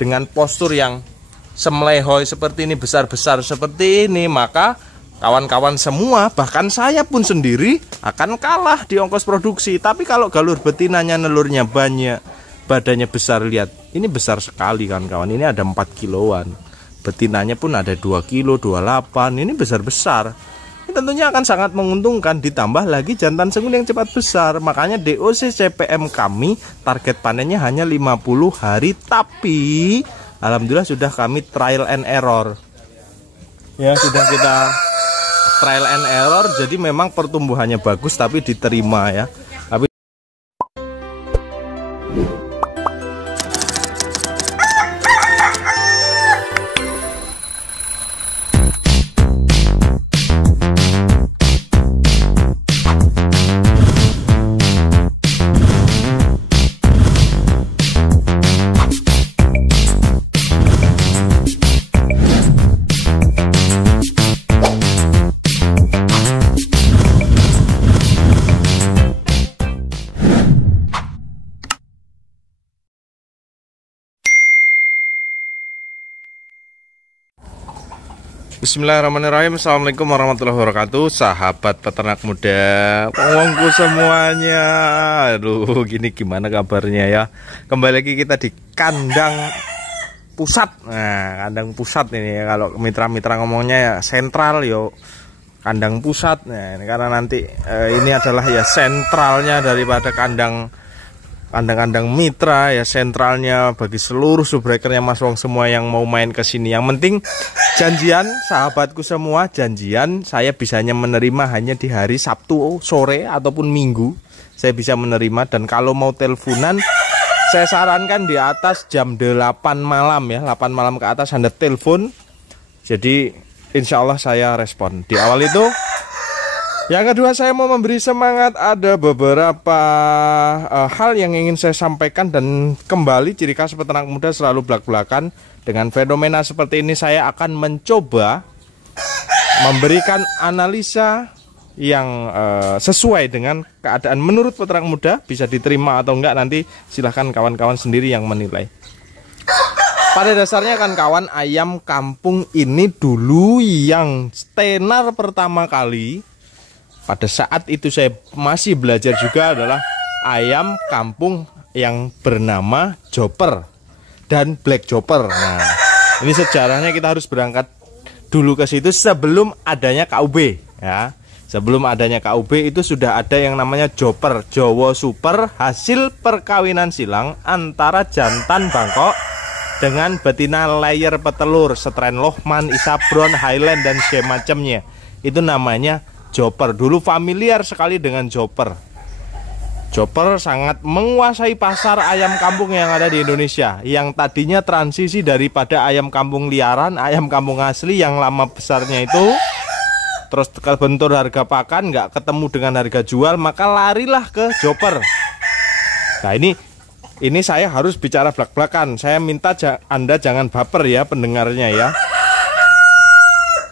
dengan postur yang semlehoi seperti ini, besar-besar seperti ini, maka kawan-kawan semua, bahkan saya pun sendiri akan kalah di ongkos produksi. Tapi kalau galur betinanya nelurnya banyak, badannya besar, lihat ini besar sekali kawan-kawan. Ini ada 4 kiloan, betinanya pun ada 2 kilo 28. Ini besar-besar. Ini tentunya akan sangat menguntungkan, ditambah lagi jantan sengul yang cepat besar. Makanya DOC CPM kami target panennya hanya 50 hari, tapi alhamdulillah sudah kami trial and error. Ya, sudah kita trial and error, jadi memang pertumbuhannya bagus tapi diterima ya. Tapi Bismillahirrahmanirrahim. Assalamualaikum warahmatullahi wabarakatuh. Sahabat peternak muda, ngomongku semuanya. Aduh, gini gimana kabarnya ya? Kembali lagi kita di kandang pusat. Nah, kandang pusat ini ya. Kalau mitra-mitra ngomongnya ya sentral yo. Kandang pusat. Nah, ini karena nanti ini adalah ya sentralnya daripada kandang-kandang mitra ya, sentralnya bagi seluruh subbreakernya Mas Wong semua yang mau main ke sini. Yang penting janjian, sahabatku semua, janjian saya bisanya menerima hanya di hari Sabtu sore ataupun Minggu. Saya bisa menerima, dan kalau mau teleponan saya sarankan di atas jam 8 malam ya, 8 malam ke atas Anda telepon. Jadi insya Allah saya respon. Di awal itu yang kedua, saya mau memberi semangat. Ada beberapa hal yang ingin saya sampaikan, dan kembali ciri khas peternak muda selalu belak-belakan. Dengan fenomena seperti ini saya akan mencoba memberikan analisa yang sesuai dengan keadaan menurut peternak muda. Bisa diterima atau enggak nanti silahkan kawan-kawan sendiri yang menilai. Pada dasarnya kan kawan, ayam kampung ini dulu yang tenar pertama kali pada saat itu saya masih belajar juga adalah ayam kampung yang bernama Joper dan Black Joper. Nah, ini sejarahnya kita harus berangkat dulu ke situ sebelum adanya KUB ya. Sebelum adanya KUB itu sudah ada yang namanya Joper, Jowo Super, hasil perkawinan silang antara jantan Bangkok dengan betina layer petelur, Stren Lohman, Isabron, Highland dan semacamnya. Itu namanya Joper. Dulu familiar sekali dengan Joper. Joper sangat menguasai pasar ayam kampung yang ada di Indonesia, yang tadinya transisi daripada ayam kampung liaran, ayam kampung asli yang lama besarnya itu, terus kebentur harga pakan, nggak ketemu dengan harga jual, maka larilah ke Joper. Nah, ini saya harus bicara belak-belakan. Saya minta Anda jangan baper ya pendengarnya ya.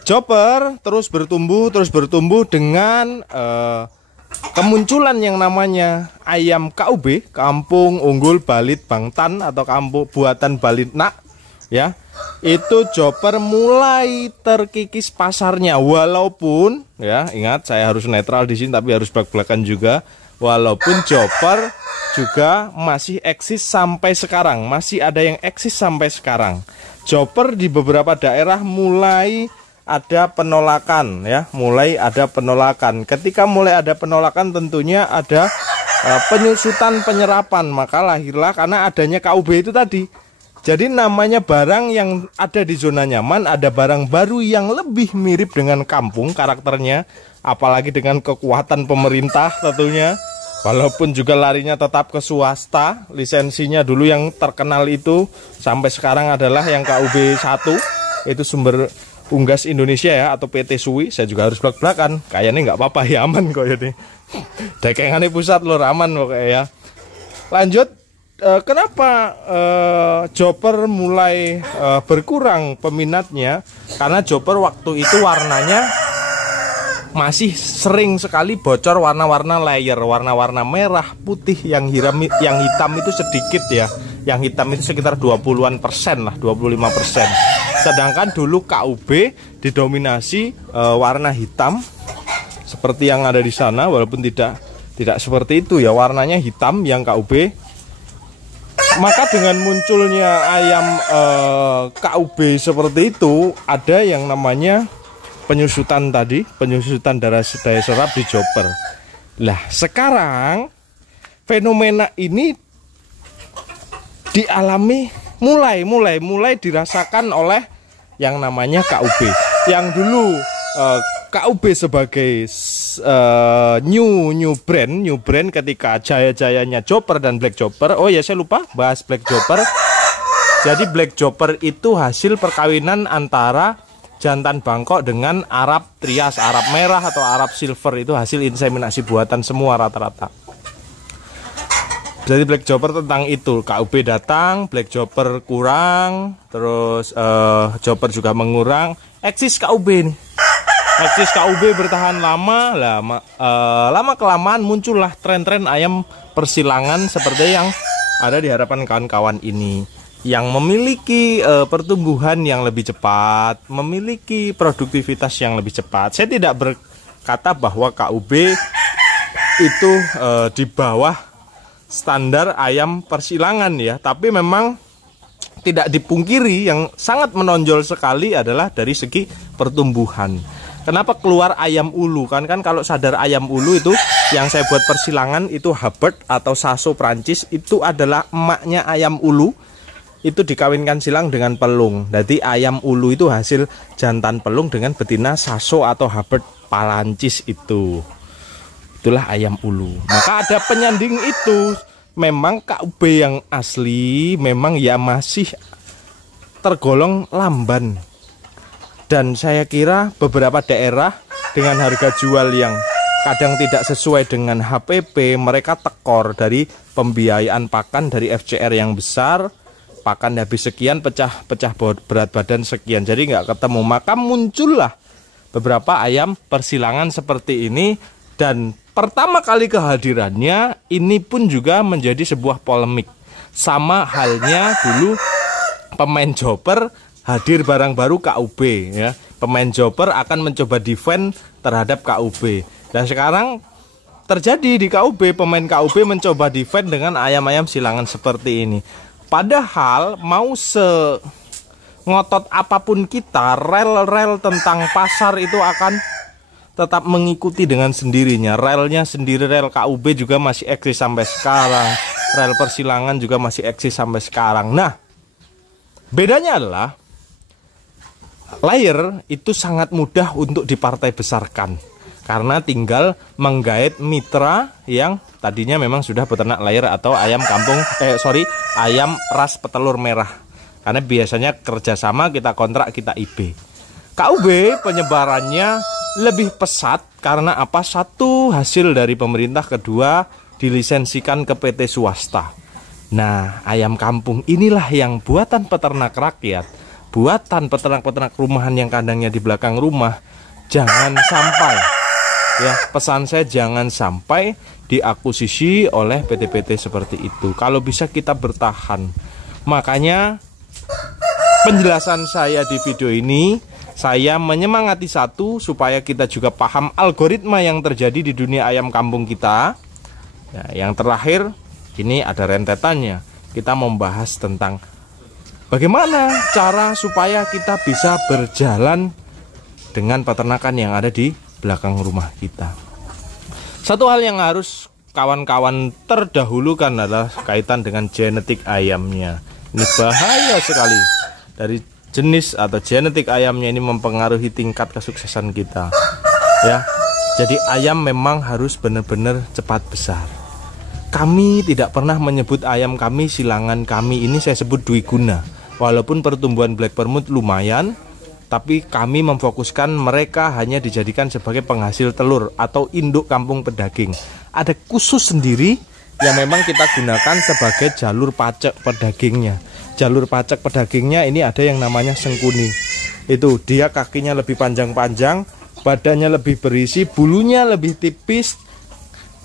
Joper terus bertumbuh dengan kemunculan yang namanya ayam KUB, Kampung Unggul Balit Bangtan, atau kampung buatan Balitnak ya. Itu Joper mulai terkikis pasarnya, walaupun ya, ingat saya harus netral di sini tapi harus belak-belakan juga. Walaupun Joper juga masih eksis sampai sekarang, masih ada yang eksis sampai sekarang. Joper di beberapa daerah mulai ada penolakan ya, mulai ada penolakan. Ketika mulai ada penolakan tentunya ada penyusutan penyerapan, maka lahirlah karena adanya KUB itu tadi. Jadi namanya barang yang ada di zona nyaman, ada barang baru yang lebih mirip dengan kampung karakternya, apalagi dengan kekuatan pemerintah tentunya. Walaupun juga larinya tetap ke swasta, lisensinya dulu yang terkenal itu sampai sekarang adalah yang KUB 1, itu sumber Unggas Indonesia ya, atau PT Sui. Saya juga harus belak-belakan. Kayaknya nggak apa-apa ya, aman kok ini. Dakengannya pusat lho, aman kok ya. Lanjut, kenapa Joper mulai berkurang peminatnya? Karena Joper waktu itu warnanya masih sering sekali bocor warna-warna layer, warna-warna merah, putih, yang hitam itu sedikit ya. yang hitam itu sekitar 20-an% lah, 25%. Sedangkan dulu KUB didominasi warna hitam seperti yang ada di sana, walaupun tidak seperti itu ya, warnanya hitam yang KUB. Maka dengan munculnya ayam KUB seperti itu, ada yang namanya penyusutan tadi, penyusutan daya serap di Joper. Lah sekarang fenomena ini dialami mulai dirasakan oleh yang namanya KUB. Yang dulu KUB sebagai new brand ketika jaya-jayanya Joper dan Black Joper. Oh ya, saya lupa bahas Black Joper. Jadi Black Joper itu hasil perkawinan antara jantan Bangkok dengan Arab Trias, Arab merah atau Arab silver, itu hasil inseminasi buatan semua rata-rata. Jadi Black Joper tentang itu, KUB datang, Black Joper kurang, terus Joper juga mengurang, eksis KUB nih. Eksis KUB bertahan lama kelamaan muncullah tren-tren ayam persilangan seperti yang ada di hadapan kawan-kawan ini, yang memiliki pertumbuhan yang lebih cepat, memiliki produktivitas yang lebih cepat. Saya tidak berkata bahwa KUB itu di bawah standar ayam persilangan ya, tapi memang tidak dipungkiri yang sangat menonjol sekali adalah dari segi pertumbuhan. Kenapa keluar ayam ulu? Kan kalau sadar ayam ulu itu yang saya buat persilangan itu Hubbard atau Saso Prancis, itu adalah emaknya ayam ulu. Itu dikawinkan silang dengan pelung. Jadi ayam ulu itu hasil jantan pelung dengan betina Saso atau Hubbard Prancis itu. Itulah ayam ulu. Maka ada penyanding itu. Memang KUB yang asli memang ya masih tergolong lamban. Dan saya kira beberapa daerah dengan harga jual yang kadang tidak sesuai dengan HPP, mereka tekor dari pembiayaan pakan dari FCR yang besar. Pakan habis sekian, pecah berat badan sekian, jadi nggak ketemu. Maka muncullah beberapa ayam persilangan seperti ini. Dan pertama kali kehadirannya ini pun juga menjadi sebuah polemik. Sama halnya dulu pemain Joper hadir barang baru KUB ya. Pemain Joper akan mencoba defend terhadap KUB. Dan sekarang terjadi di KUB, pemain KUB mencoba defend dengan ayam-ayam silangan seperti ini. Padahal mau ngotot apapun kita, rel-rel tentang pasar itu akan tetap mengikuti dengan sendirinya. Relnya sendiri, rel KUB juga masih eksis sampai sekarang. Rel persilangan juga masih eksis sampai sekarang. Nah, bedanya adalah layer itu sangat mudah untuk dipartai besarkan. Karena tinggal menggait mitra yang tadinya memang sudah beternak layer atau ayam kampung, ayam ras petelur merah. Karena biasanya kerjasama, kita kontrak, kita IB. KUB penyebarannya lebih pesat karena apa? Satu, hasil dari pemerintah, kedua, dilisensikan ke PT swasta. Nah, ayam kampung inilah yang buatan peternak rakyat, buatan peternak-peternak rumahan yang kandangnya di belakang rumah. Jangan sampai ya, pesan saya jangan sampai diakuisisi oleh PT-PT seperti itu. Kalau bisa kita bertahan. Makanya penjelasan saya di video ini, saya menyemangati satu, supaya kita juga paham algoritma yang terjadi di dunia ayam kampung kita. Nah, yang terakhir, ini ada rentetannya. Kita membahas tentang bagaimana cara supaya kita bisa berjalan dengan peternakan yang ada di belakang rumah kita. Satu hal yang harus kawan-kawan terdahulukan adalah kaitan dengan genetik ayamnya. Ini bahaya sekali. Dari jenis atau genetik ayamnya ini mempengaruhi tingkat kesuksesan kita. Ya, jadi ayam memang harus benar-benar cepat besar. Kami tidak pernah menyebut ayam kami silangan kami ini saya sebut dwiguna. Walaupun pertumbuhan Black Permut lumayan, tapi kami memfokuskan mereka hanya dijadikan sebagai penghasil telur atau induk kampung pedaging. Ada khusus sendiri yang memang kita gunakan sebagai jalur pacak pedagingnya. Jalur pacak pedagingnya ini ada yang namanya sengkuni. Itu dia kakinya lebih panjang-panjang, badannya lebih berisi, bulunya lebih tipis,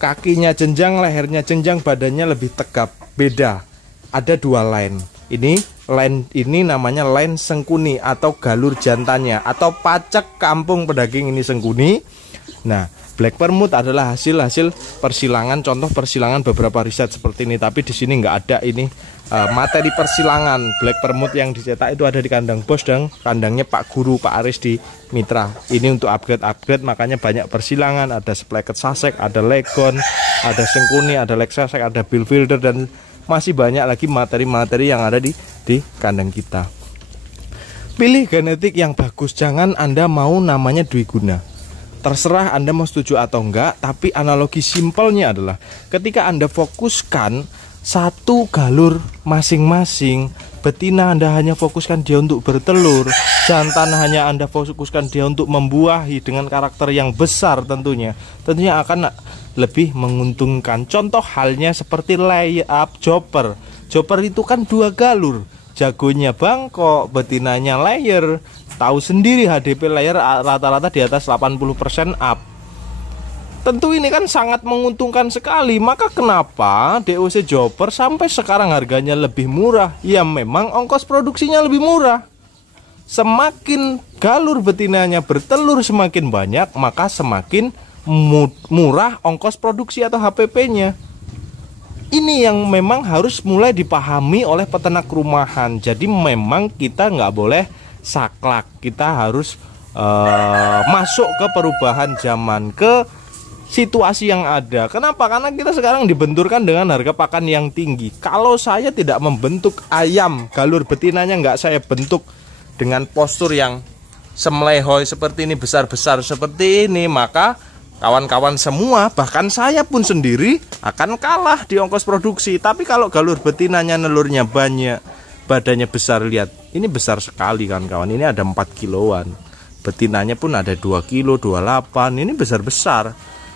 kakinya jenjang, lehernya jenjang, badannya lebih tegap. Beda. ada 2 line. Ini namanya line Sengkuni atau galur jantannya atau pacak kampung pedaging ini Sengkuni. Nah, black permut adalah hasil persilangan, contoh persilangan beberapa riset seperti ini. Tapi di sini nggak ada ini materi persilangan. Black permut yang dicetak itu ada di kandang bos dan kandangnya Pak Guru, Pak Aris di Mitra. Ini untuk upgrade, makanya banyak persilangan. Ada Spleket Sasek, ada Legon, ada Sengkuni, ada Lex Sasek, ada Bill Fielder, dan masih banyak lagi materi-materi yang ada di kandang kita. Pilih genetik yang bagus, jangan Anda mau namanya Dwiguna. Terserah Anda mau setuju atau enggak, tapi analogi simpelnya adalah ketika Anda fokuskan satu galur masing-masing, betina Anda hanya fokuskan dia untuk bertelur, jantan hanya Anda fokuskan dia untuk membuahi dengan karakter yang besar, tentunya akan lebih menguntungkan. Contoh halnya seperti layup Joper. Joper itu kan 2 galur, jagonya bangkok, betinanya layer. Tahu sendiri HDP layer rata-rata di atas 80% up. Tentu ini kan sangat menguntungkan sekali. Maka kenapa DOC Joper sampai sekarang harganya lebih murah? Ya memang ongkos produksinya lebih murah. Semakin galur betinanya bertelur semakin banyak, maka semakin murah ongkos produksi atau HPP-nya. Ini yang memang harus mulai dipahami oleh peternak rumahan. Jadi memang kita nggak boleh saklek, kita harus masuk ke perubahan zaman, ke situasi yang ada. Kenapa? Karena kita sekarang dibenturkan dengan harga pakan yang tinggi. Kalau saya tidak membentuk ayam galur betinanya, nggak saya bentuk dengan postur yang semlehoi seperti ini, besar-besar seperti ini, maka kawan-kawan semua, bahkan saya pun sendiri akan kalah di ongkos produksi. Tapi kalau galur betinanya nelurnya banyak, badannya besar, lihat ini besar sekali kan kawan, ini ada 4 kiloan, betinanya pun ada 2 kilo 28, ini besar-besar.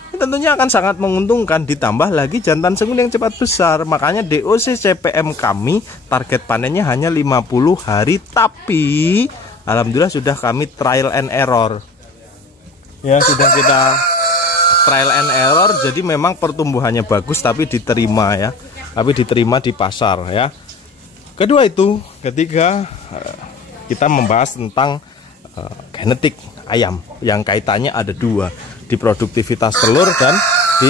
Ini tentunya akan sangat menguntungkan, ditambah lagi jantan Sengkuni yang cepat besar. Makanya DOC CPM kami target panennya hanya 50 hari, tapi alhamdulillah sudah kami trial and error. Ya, sudah kita trial and error, jadi memang pertumbuhannya bagus, tapi diterima ya, tapi diterima di pasar ya. Kedua itu, ketiga kita membahas tentang genetik ayam yang kaitannya ada 2, di produktivitas telur dan di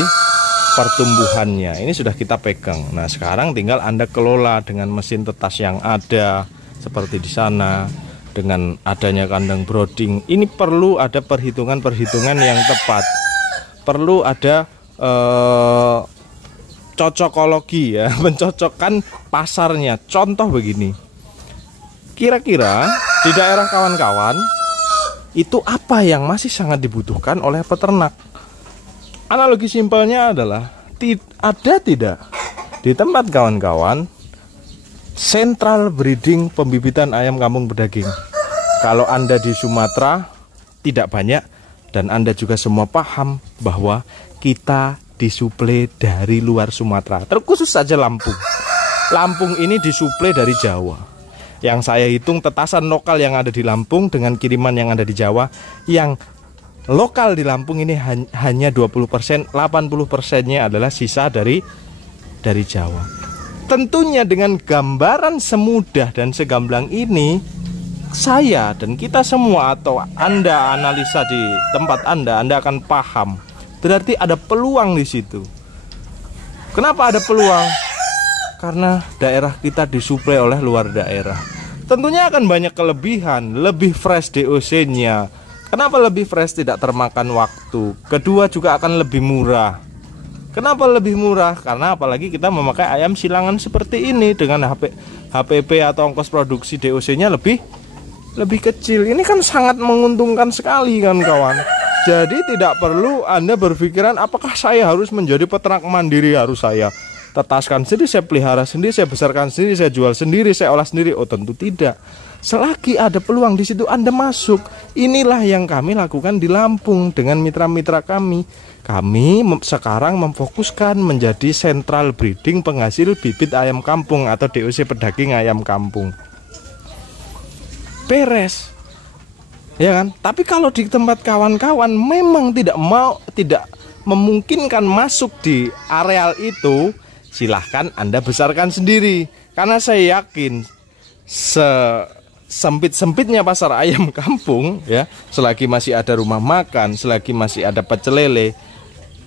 pertumbuhannya. Ini sudah kita pegang. Nah, sekarang tinggal Anda kelola dengan mesin tetas yang ada seperti di sana, dengan adanya kandang brooding. Ini perlu ada perhitungan-perhitungan yang tepat. Perlu ada cocokologi ya, mencocokkan pasarnya. Contoh begini, kira-kira di daerah kawan-kawan itu apa yang masih sangat dibutuhkan oleh peternak? Analogi simpelnya adalah ada tidak di tempat kawan-kawan sentral breeding pembibitan ayam kampung pedaging. Kalau Anda di Sumatera tidak banyak, dan Anda juga semua paham bahwa kita disuplai dari luar Sumatera, terkhusus saja Lampung. Lampung ini disuplai dari Jawa. Yang saya hitung tetasan lokal yang ada di Lampung dengan kiriman yang ada di Jawa, yang lokal di Lampung ini hanya 20%, 80%-nya adalah sisa dari Jawa. Tentunya dengan gambaran semudah dan segamblang ini, saya dan kita semua atau Anda analisa di tempat Anda akan paham. Berarti ada peluang di situ. Kenapa ada peluang? Karena daerah kita disuplai oleh luar daerah. Tentunya akan banyak kelebihan, lebih fresh DOC-nya. Kenapa lebih fresh? Tidak termakan waktu. Kedua juga akan lebih murah. Kenapa lebih murah? Karena apalagi kita memakai ayam silangan seperti ini dengan HPP atau ongkos produksi DOC-nya lebih kecil. Ini kan sangat menguntungkan sekali kan kawan. Jadi tidak perlu Anda berpikiran apakah saya harus menjadi peternak mandiri, harus saya tetaskan sendiri, saya pelihara sendiri, saya besarkan sendiri, saya jual sendiri, saya olah sendiri. Oh, tentu tidak. Selagi ada peluang di situ Anda masuk. Inilah yang kami lakukan di Lampung dengan mitra-mitra kami. Kami sekarang memfokuskan menjadi sentral breeding penghasil bibit ayam kampung atau DOC pedaging ayam kampung. Beres. Ya kan? Tapi kalau di tempat kawan-kawan memang tidak memungkinkan masuk di areal itu, silahkan Anda besarkan sendiri. Karena saya yakin sempit-sempitnya pasar ayam kampung ya, selagi masih ada rumah makan, selagi masih ada pecel lele,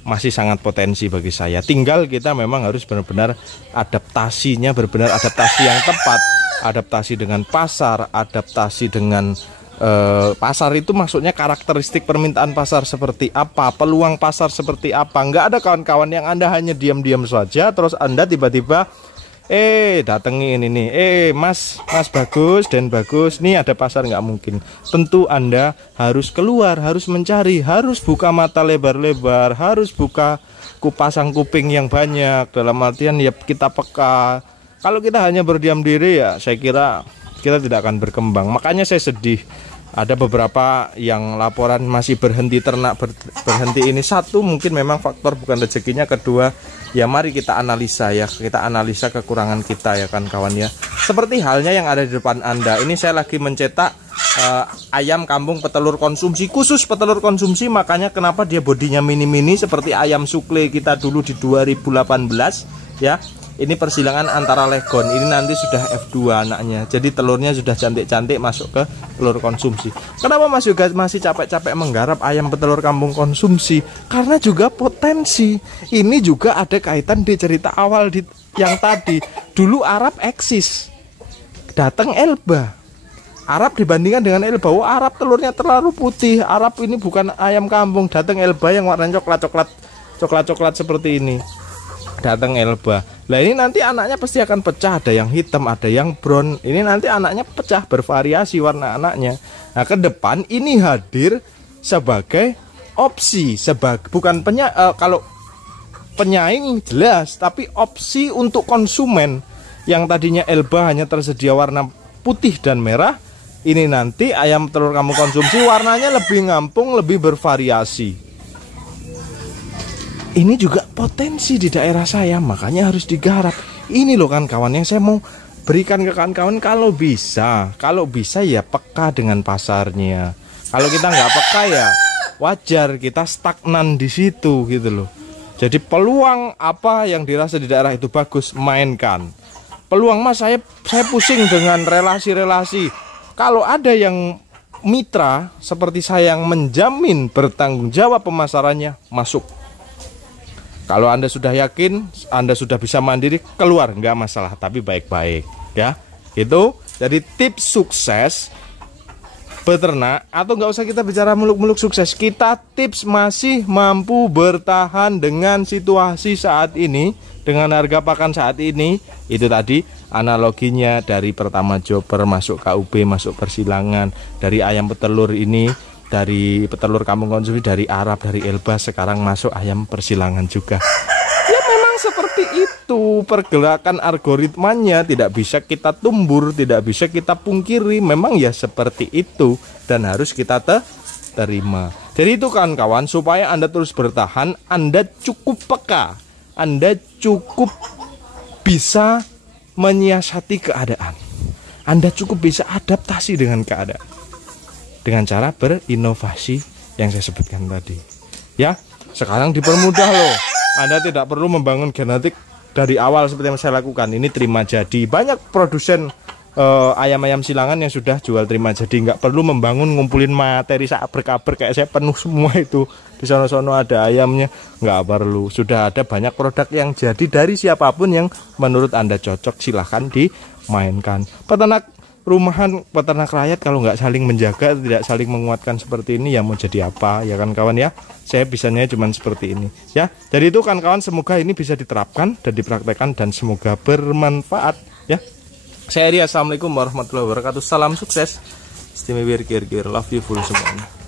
masih sangat potensi bagi saya. Tinggal kita memang harus benar-benar adaptasinya, benar-benar adaptasi yang tepat. Adaptasi dengan pasar, adaptasi dengan pasar itu maksudnya karakteristik permintaan pasar seperti apa, peluang pasar seperti apa. Nggak ada kawan-kawan yang Anda hanya diam-diam saja, terus Anda tiba-tiba datengin ini, mas bagus dan bagus, nih ada pasar. Nggak mungkin. Tentu Anda harus keluar, harus mencari, harus buka mata lebar-lebar, harus buka pasang kuping yang banyak. Dalam artian ya kita peka. Kalau kita hanya berdiam diri ya saya kira kita tidak akan berkembang. Makanya saya sedih. Ada beberapa yang laporan masih berhenti ternak, berhenti ini. Satu mungkin memang faktor bukan rezekinya. Kedua ya mari kita analisa ya. Kita analisa kekurangan kita ya kan kawan ya. Seperti halnya yang ada di depan Anda. Ini saya lagi mencetak ayam kampung petelur konsumsi. Khusus petelur konsumsi, makanya kenapa dia bodinya mini-mini seperti ayam sukle kita dulu di 2018 ya. Ini persilangan antara legon. Ini nanti sudah F2 anaknya. Jadi telurnya sudah cantik-cantik masuk ke telur konsumsi. Kenapa Mas Yoga masih capek-capek menggarap ayam petelur kampung konsumsi? Karena juga potensi. Ini juga ada kaitan di cerita awal yang tadi. Dulu Arab eksis. Datang Elba. Arab dibandingkan dengan Elba. Oh, Arab telurnya terlalu putih. Arab ini bukan ayam kampung. Datang Elba yang warnanya coklat-coklat seperti ini. Datang Elba. Nah ini nanti anaknya pasti akan pecah. Ada yang hitam, ada yang brown. Ini nanti anaknya pecah, bervariasi warna anaknya. Nah ke depan ini hadir sebagai opsi, bukan kalau penyaing jelas, tapi opsi untuk konsumen. Yang tadinya Elba hanya tersedia warna putih dan merah, ini nanti ayam telur kamu konsumsi warnanya lebih ngampung, lebih bervariasi. Ini juga potensi di daerah saya, makanya harus digarap. Ini loh kan kawan yang saya mau berikan ke kawan-kawan. Kalau bisa ya peka dengan pasarnya. Kalau kita nggak peka ya wajar kita stagnan di situ gitu loh. Jadi peluang apa yang dirasa di daerah itu bagus, mainkan. Peluang Mas, saya pusing dengan relasi-relasi. Kalau ada yang mitra seperti saya yang menjamin bertanggung jawab pemasarannya, masuk. Kalau Anda sudah yakin, Anda sudah bisa mandiri, keluar, nggak masalah, tapi baik-baik ya. Itu jadi tips sukses beternak. Atau nggak usah kita bicara muluk-muluk sukses, kita tips masih mampu bertahan dengan situasi saat ini, dengan harga pakan saat ini. Itu tadi analoginya dari pertama joper masuk KUB, masuk persilangan, dari ayam petelur ini, dari petelur kampung konsumsi, dari Arab, dari Elba, sekarang masuk ayam persilangan juga. Ya memang seperti itu pergerakan algoritmanya, tidak bisa kita tumbur, tidak bisa kita pungkiri. Memang ya seperti itu dan harus kita terima. Jadi itu kan kawan, supaya Anda terus bertahan, Anda cukup peka, Anda cukup bisa menyiasati keadaan, Anda cukup bisa adaptasi dengan keadaan dengan cara berinovasi yang saya sebutkan tadi. Ya, sekarang dipermudah loh. Anda tidak perlu membangun genetik dari awal seperti yang saya lakukan. Ini terima jadi. Banyak produsen ayam-ayam silangan yang sudah jual terima jadi. Nggak perlu membangun, ngumpulin materi saber-kaber kayak saya penuh semua itu. Di sono-sono ada ayamnya. Nggak perlu. Sudah ada banyak produk yang jadi dari siapapun yang menurut Anda cocok. Silahkan dimainkan. Rumahan peternak rakyat kalau nggak saling menjaga, tidak saling menguatkan seperti ini, ya mau jadi apa ya kan kawan ya. Saya bisanya cuma seperti ini ya. Jadi itu kan kawan, semoga ini bisa diterapkan dan dipraktekkan dan semoga bermanfaat ya. Saya Ria, assalamualaikum warahmatullahi wabarakatuh. Salam sukses. Istimewa kir-kir, love you full semuanya.